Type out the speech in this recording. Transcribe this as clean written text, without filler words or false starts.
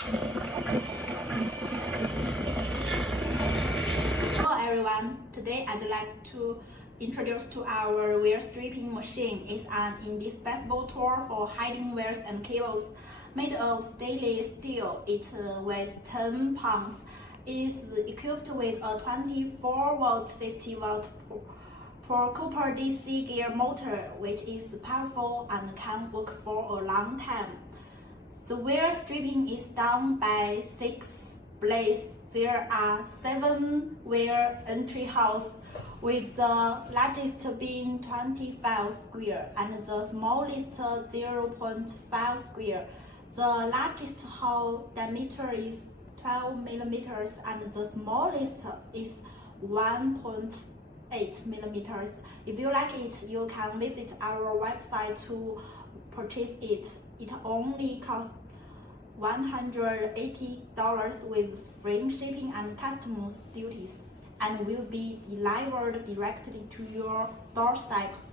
Hello everyone, today I'd like to introduce to our wire stripping machine. It's an indispensable tool for hiding wires and cables. Made of stainless steel, it weighs 10 pounds. Is equipped with a 24-volt, 50-volt per copper DC gear motor, which is powerful and can work for a long time. The wire stripping is done by 6 blades. There are 7 wire entry holes, with the largest being 25 square and the smallest 0.5 square. The largest hole diameter is 12 millimeters and the smallest is 1.8 millimeters. If you like it, you can visit our website to purchase it. It only costs $180 with free shipping and customs duties, and will be delivered directly to your doorstep.